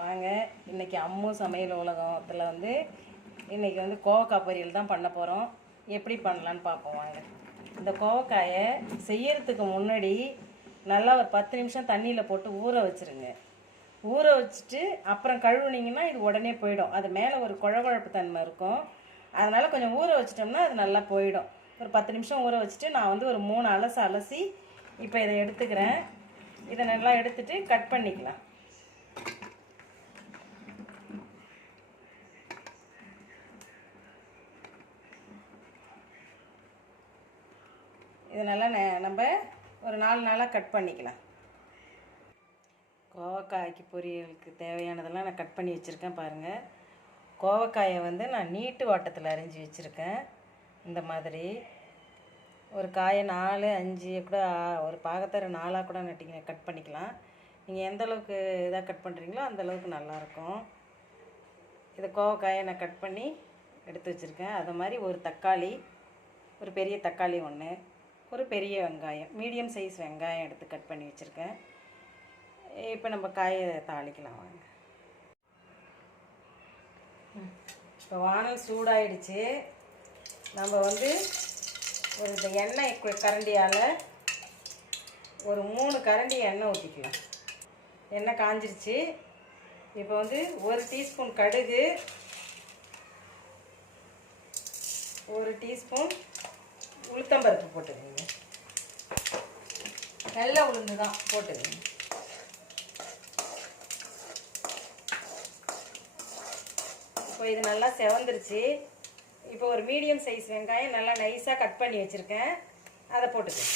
வாங்க. இன்னைக்கு அம்மு சமையல் உலகத்தில் வந்து இன்றைக்கி வந்து கோவக்காய் பொரியல் தான் பண்ண போகிறோம் எப்படி பண்ணலான்னு பார்ப்போம் வாங்க. இந்த கோவக்காயை செய்யறதுக்கு முன்னாடி நல்லா ஒரு பத்து நிமிஷம் தண்ணியில் போட்டு ஊற வச்சிருங்க. ஊற வச்சுட்டு அப்புறம் கழுவுனீங்கன்னா இது உடனே போயிடும். அது மேலே ஒரு குழகுழப்பு தன்மை இருக்கும். அதனால் கொஞ்சம் ஊற வச்சிட்டோம்னா அது நல்லா போயிடும். ஒரு பத்து நிமிஷம் ஊற வச்சுட்டு நான் வந்து ஒரு மூணு அலசு அலசி இப்போ இதை எடுத்துக்கிறேன். இதை நல்லா எடுத்துட்டு கட் பண்ணிக்கலாம். இதனால் ந- நம்ம ஒரு நாலு நாளாக கட் பண்ணிக்கலாம். கோவக்காய்க்கு பொரியலுக்கு தேவையானதெல்லாம் நான் கட் பண்ணி வச்சுருக்கேன் பாருங்கள் கோவக்காயை வந்து நான் நீட்டு வாட்டத்தில் அரிஞ்சு வச்சுருக்கேன். இந்த மாதிரி. ஒரு காயை நாலு அஞ்சு கூட ஒரு பாகத்தர நாலாக கூட நட்டிங்க கட் பண்ணிக்கலாம். நீங்கள் எந்த அளவுக்கு இதாக கட் பண்ணுறீங்களோ அந்த அளவுக்கு நல்லாயிருக்கும். இதை கோவக்காயை நான் கட் பண்ணி எடுத்து வச்சுருக்கேன். அது மாதிரி ஒரு தக்காளி ஒரு பெரிய தக்காளி ஒன்று ஒரு பெரிய வெங்காயம் மீடியம் சைஸ் வெங்காயம் எடுத்து கட் பண்ணி வச்சுருக்கேன். இப்போ நம்ம காயை தாளிக்கலாம் வாங்க. இப்போ வானல் சூடாயிடுச்சு. நம்ம வந்து ஒரு இந்த எண்ணெய் கரண்டியால் ஒரு மூணு கரண்டி எண்ணெய் ஊற்றிக்கலாம் எண்ணெய் காஞ்சிருச்சு. இப்போ வந்து ஒரு டீஸ்பூன் கடுகு ஒரு டீஸ்பூன் உளுத்தம்பருப்பு போட்டுக்கோங்க. நல்லா உளுந்து தான் போட்டுக்கோங்க. இப்போ இது நல்லா செவந்துருச்சு. இப்போ ஒரு மீடியம் சைஸ் வெங்காயம் நல்லா நைஸாக கட் பண்ணி வச்சுருக்கேன். அதை போட்டுக்கோங்க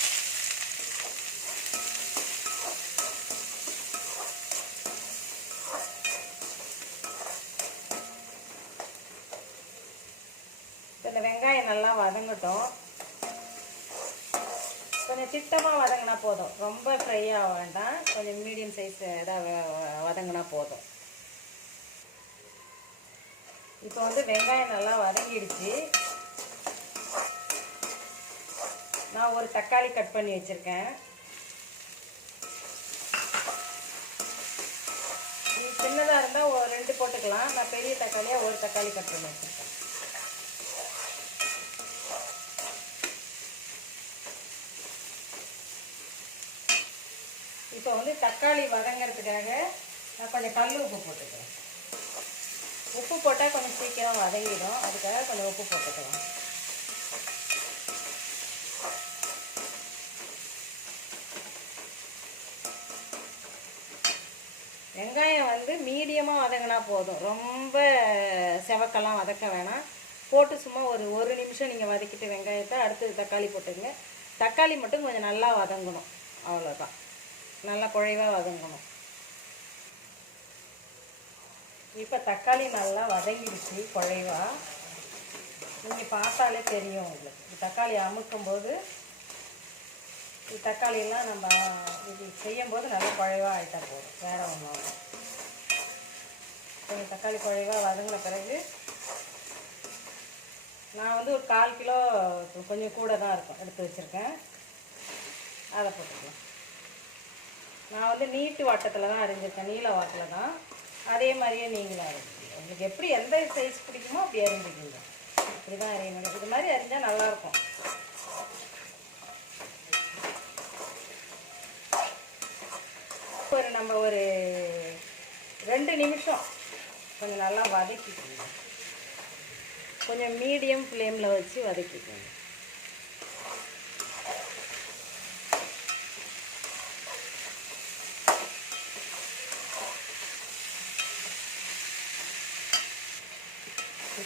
இப்போ இந்த வெங்காயம் நல்லா வதங்கட்டும் சுத்தமாக வதங்கினா போதும். ரொம்ப ஃப்ரை வேண்டாம். கொஞ்சம் மீடியம் சைஸ் இதாக வதங்கினா போதும். இப்போ வந்து வெங்காயம் நல்லா வதங்கிடுச்சு. நான் ஒரு தக்காளி கட் பண்ணி வச்சுருக்கேன். இது சின்னதாக இருந்தால் ஒரு ரெண்டு போட்டுக்கலாம். நான் பெரிய தக்காளியாக ஒரு தக்காளி கட் பண்ணி வச்சுருக்கேன். இப்போ வந்து தக்காளி வதங்கிறதுக்காக நான் கொஞ்சம் கல் உப்பு போட்டுக்கிறேன். உப்பு போட்டால் கொஞ்சம் சீக்கிரம் வதங்கிடும். அதுக்காக கொஞ்சம் உப்பு போட்டுக்கலாம். வெங்காயம் வந்து மீடியமாக வதங்கினா போதும். ரொம்ப செவக்கெல்லாம் வதக்க வேணாம். போட்டு சும்மா ஒரு ஒரு நிமிஷம் நீங்கள் வதக்கிட்டு வெங்காயத்தை அடுத்தது தக்காளி போட்டுங்க தக்காளி மட்டும் கொஞ்சம் நல்லா வதங்கணும். அவ்வளோதான் நல்லா குழைவாக வதங்கணும். இப்போ தக்காளி நல்லா வதங்கிடுச்சு குழைவாக நீங்கள் பார்த்தாலே தெரியும் உங்களுக்கு. தக்காளி அமுக்கும்போது தக்காளியெல்லாம் நம்ம இது செய்யும்போது நல்லா குழைவாக ஆகிட்டா போதும். வேறு ஒன்றும் கொஞ்சம் தக்காளி குழைவாக வதங்கின பிறகு நான் வந்து ஒரு கால் கிலோ கொஞ்சம் கூட தான் இருக்கும். எடுத்து வச்சுருக்கேன். அதை போட்டுக்கலாம். நான் வந்து நீட்டு வாட்டத்தில் தான் அரிஞ்சிருக்கேன். நீல வாட்டில் தான். அதே மாதிரியே நீங்களும் அரிஞ்சிக்கணும் உங்களுக்கு எப்படி எந்த சைஸ் பிடிக்குமோ அப்படி அரிஞ்சிக்கிங்க. இப்படி தான் அரியணும். இது மாதிரி அரிஞ்சால் நல்லாயிருக்கும் ஒரு நம்ம ஒரு ரெண்டு நிமிஷம் கொஞ்சம் நல்லா வதக்கிக்கணும் கொஞ்சம் மீடியம் ஃப்ளேமில் வச்சு வதக்கிக்கணும்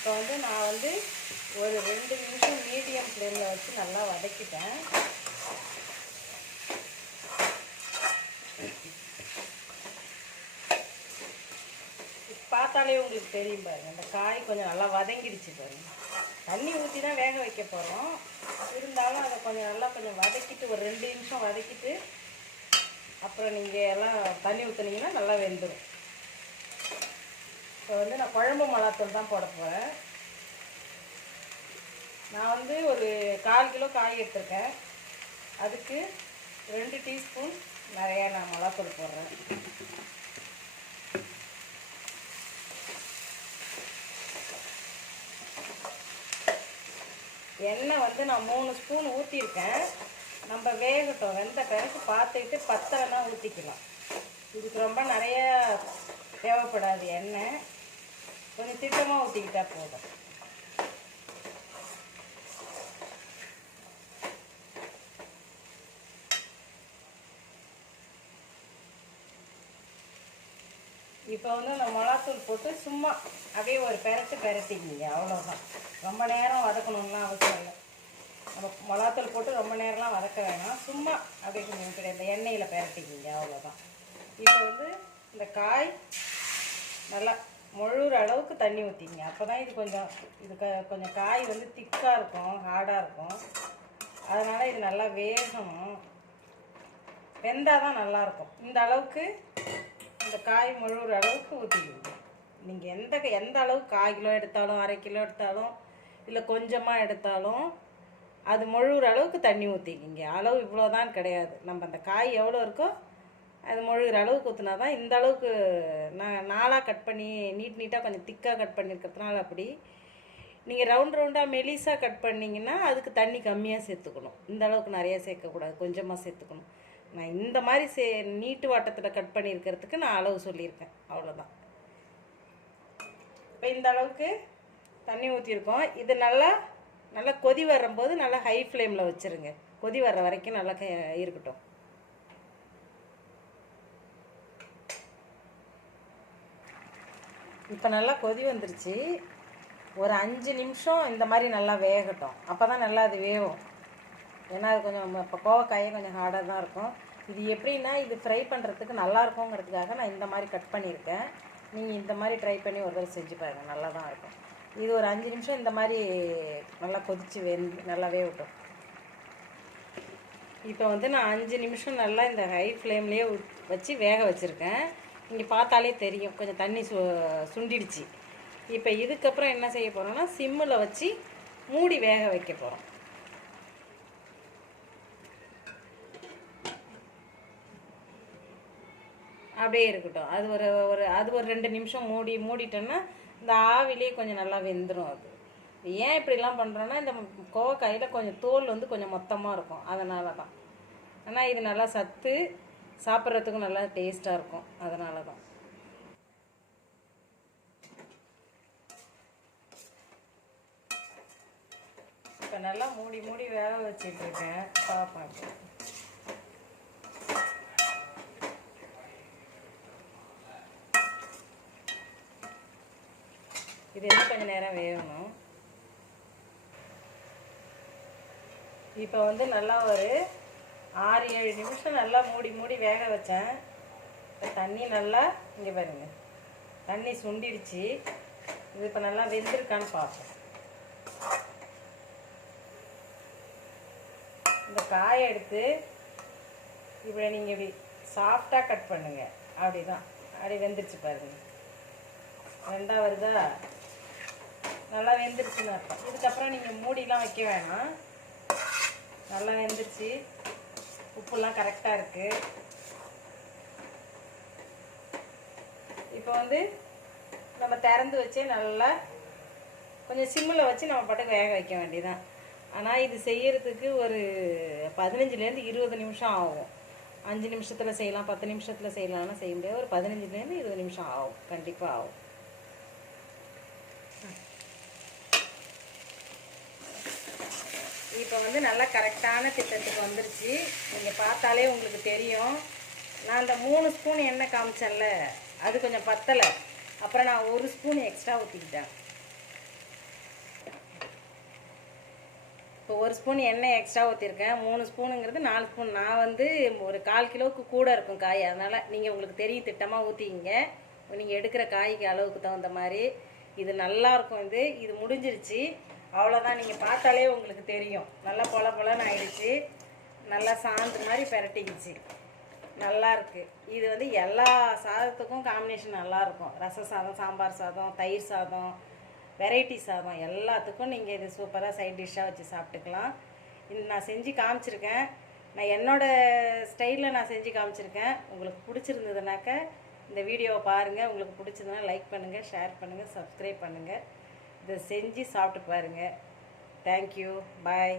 இப்போ வந்து நான் வந்து ஒரு ரெண்டு நிமிஷம் மீடியம் ஃப்ளேமில் வச்சு நல்லா வதக்கிட்டேன். பார்த்தாலே உங்களுக்கு தெரியும் பாருங்க இந்த காய் கொஞ்சம் நல்லா வதங்கிடுச்சு பாருங்க. தண்ணி ஊற்றி தான் வேக வைக்க போகிறோம் இருந்தாலும் அதை கொஞ்சம் நல்லா கொஞ்சம் வதக்கிட்டு ஒரு ரெண்டு நிமிஷம் வதக்கிட்டு அப்புறம் நீங்கள் எல்லாம் தண்ணி ஊற்றுனீங்கன்னா நல்லா வெந்துடும் இப்போ வந்து நான் குழம்பு மிளகாத்தூள் தான் போட போகிறேன் நான் வந்து ஒரு கால் கிலோ காய் எடுத்திருக்கேன். அதுக்கு ரெண்டு டீஸ்பூன் நிறையா நான் மிளகாத்தூள் போடுறேன். எண்ணெய் வந்து நான் மூணு ஸ்பூன் ஊற்றிருக்கேன் நம்ம வேகட்டும். வெந்த பிறகு பார்த்துக்கிட்டு பத்தலைனா ஊற்றிக்கலாம் இதுக்கு ரொம்ப நிறையா தேவைப்படாது எண்ணெய். கொஞ்சம் திட்டமாக ஊற்றிக்கிட்டா போதும். இப்போ வந்து அந்த மிளகாத்தூள் போட்டு சும்மா அப்படியே ஒரு பெரட்டு பெரட்டிக்கிங்க அவ்வளோதான் ரொம்ப நேரம் வதக்கணும்லாம் அவசியம் இல்லை. நம்ம மிளகாத்தூள் போட்டு ரொம்ப நேரம்லாம் வதக்க வேணாம். சும்மா அப்படியே கொஞ்சம் கிடையாது இந்த எண்ணெயில் பெரட்டிக்கிங்க அவ்வளோதான் இப்போ வந்து இந்த காய் நல்லா முழுகிற அளவுக்கு தண்ணி ஊற்றிங்க அப்போ தான் இது கொஞ்சம் இது க கொஞ்சம் காய் வந்து திக்காக இருக்கும் ஹார்டாக இருக்கும். அதனால் இது நல்லா வேகணும். வெந்தால் தான் நல்லாயிருக்கும். இந்த அளவுக்கு இந்த காய் முழுகிற அளவுக்கு ஊற்றிக்கிங்க நீங்கள் எந்த எந்த அளவுக்கு கால் கிலோ எடுத்தாலும் அரை கிலோ எடுத்தாலும் இல்லை கொஞ்சமாக எடுத்தாலும் அது முழுகிற அளவுக்கு தண்ணி ஊற்றிக்கிங்க அளவு இவ்வளோதான் கிடையாது. நம்ம அந்த காய் எவ்வளோ இருக்கோ அது முழுகிற அளவுக்கு ஊற்றினா தான் இந்த அளவுக்கு நான் நாளாக கட் பண்ணி நீட் நீட்டாக கொஞ்சம் திக்காக கட் பண்ணியிருக்கிறதுனால அப்படி. நீங்கள் ரவுண்ட் ரவுண்டாக மெலிசாக கட் பண்ணிங்கன்னா அதுக்கு தண்ணி கம்மியாக சேர்த்துக்கணும். இந்த அளவுக்கு நிறையா சேர்க்கக்கூடாது. கொஞ்சமாக சேர்த்துக்கணும். நான் இந்த மாதிரி சே நீட்டு வாட்டத்தில் கட் பண்ணியிருக்கிறதுக்கு நான் அளவு சொல்லியிருக்கேன். அவ்வளோதான் இப்போ இந்த அளவுக்கு தண்ணி ஊற்றிருக்கோம் இது நல்லா நல்லா கொதி வரும்போது நல்லா ஹை ஃப்ளேமில் வச்சுருங்க. கொதி வர்ற வரைக்கும் நல்லா க இருக்கட்டும். இப்போ நல்லா கொதி வந்துருச்சு. ஒரு அஞ்சு நிமிஷம் இந்த மாதிரி நல்லா வேகட்டும். அப்போ தான் நல்லா அது வேகும் ஏன்னா அது கொஞ்சம் இப்போ கோவக்காயே கொஞ்சம் ஹார்டாக தான் இருக்கும். இது எப்படின்னா இது ஃப்ரை பண்ணுறதுக்கு நல்லா இருக்குங்கிறதுக்காக நான் இந்த மாதிரி கட் பண்ணியிருக்கேன். நீங்கள் இந்த மாதிரி ட்ரை பண்ணி ஒரு தடவை செஞ்சு பாருங்கள் நல்லா தான் இருக்கும். இது ஒரு அஞ்சு நிமிஷம் இந்த மாதிரி நல்லா கொதித்து வெந்து நல்லா வேகட்டும். இப்போ வந்து நான் அஞ்சு நிமிஷம் நல்லா இந்த ஹை ஃப்ளேம்லேயே வச்சு வேக வச்சுருக்கேன். இங்கே பார்த்தாலே தெரியும். கொஞ்சம் தண்ணி சு சுண்டிடுச்சு. இப்போ இதுக்கப்புறம் என்ன செய்ய போகிறோம்னா சிம்மில் வச்சு மூடி வேக வைக்க போகிறோம் அப்படியே இருக்கட்டும். அது ஒரு ஒரு அது ஒரு ரெண்டு நிமிஷம் மூடி மூடிட்டோன்னா இந்த ஆவிலே கொஞ்சம் நல்லா வெந்துடும் அது. ஏன் இப்படிலாம் பண்ணுறோன்னா இந்த கோவக்காயில் கொஞ்சம் தோல் வந்து கொஞ்சம் மொத்தமாக இருக்கும். அதனால தான் ஆனால் இது நல்லா சத்து சாப்பிட்றதுக்கும் நல்லா டேஸ்ட்டாக இருக்கும். அதனால தான் இப்போ நல்லா மூடி மூடி வேக வச்சிட்ருக்கேன் பார்ப்பேன் இது இன்னும் கொஞ்சம் நேரம் வேகணும். இப்போ வந்து நல்லா ஒரு ஆறு ஏழு நிமிஷம் நல்லா மூடி மூடி வேக வச்சேன். தண்ணி நல்லா இங்கே பாருங்க. தண்ணி சுண்டிடுச்சு. இது இப்போ நல்லா வெந்திருக்கான்னு பார்ப்போம். இந்த காயை எடுத்து இப்படி நீங்கள் இப்படி சாஃப்டாக கட் அப்படி தான் அப்படி வெந்துருச்சு பாருங்க. ரெண்டா வருதா? நல்லா வெந்துருச்சுன்னு அர்த்தம். இதுக்கப்புறம் நீங்கள் மூடிலாம் வைக்க வேணாம். நல்லா வெந்துருச்சு. உப்புலாம் கரெக்டாக இருக்குது இப்போ வந்து நம்ம திறந்து வச்சே நல்லா கொஞ்சம் சிம்மில் வச்சு நம்ம பாட்டுக்கு வேக வைக்க வேண்டியதான் ஆனால் இது செய்யறதுக்கு ஒரு பதினஞ்சுலேருந்து இருபது நிமிஷம் ஆகும். அஞ்சு நிமிஷத்தில் செய்யலாம் பத்து நிமிஷத்தில் செய்யலாம்னா செய்ய முடியாது. ஒரு பதினஞ்சுலேருந்து இருபது நிமிஷம் ஆகும். கண்டிப்பாக ஆகும். இப்போ வந்து நல்லா கரெக்டான திட்டத்துக்கு வந்துருச்சு. நீங்கள் பார்த்தாலே உங்களுக்கு தெரியும். நான் அந்த மூணு ஸ்பூன் எண்ணெய் காமிச்சேன்ல அது கொஞ்சம் பத்தலை. அப்புறம் நான் ஒரு ஸ்பூன் எக்ஸ்ட்ரா ஊற்றிக்கிட்டேன் இப்போ ஒரு ஸ்பூன் எண்ணெய் எக்ஸ்ட்ரா ஊற்றிருக்கேன் மூணு ஸ்பூனுங்கிறது நாலு ஸ்பூன். நான் வந்து ஒரு கால் கிலோவுக்கு கூட இருக்கும் காய். அதனால் நீங்கள் உங்களுக்கு தெரியும் திட்டமாக ஊற்றிக்கிங்க நீங்கள் எடுக்கிற காய்க்கு அளவுக்கு தகுந்த மாதிரி. இது நல்லாயிருக்கும் வந்து இது. இது முடிஞ்சிருச்சு. அவ்வளோதான் நீங்கள் பார்த்தாலே உங்களுக்கு தெரியும். நல்லா பொல பொலன்னு ஆயிடுச்சு. நல்லா சாந்து மாதிரி பெரட்டிக்கிச்சு. நல்லா இருக்குது இது வந்து எல்லா சாதத்துக்கும் காம்பினேஷன் நல்லாயிருக்கும் ரச சாதம் சாம்பார் சாதம் தயிர் சாதம் வெரைட்டி சாதம் எல்லாத்துக்கும் நீங்கள் இது சூப்பராக சைட் டிஷ்ஷாக வச்சு சாப்பிட்டுக்கலாம். இது நான் செஞ்சு காமிச்சிருக்கேன். நான் என்னோடய ஸ்டைலில் நான் செஞ்சு காமிச்சிருக்கேன். உங்களுக்கு பிடிச்சிருந்ததுனாக்க இந்த வீடியோவை பாருங்கள் உங்களுக்கு பிடிச்சதுன்னா லைக் பண்ணுங்கள் ஷேர் பண்ணுங்கள் சப்ஸ்கிரைப் பண்ணுங்கள் இதை செஞ்சு சாப்பிட்டு பாருங்கள் தேங்க்யூ பாய்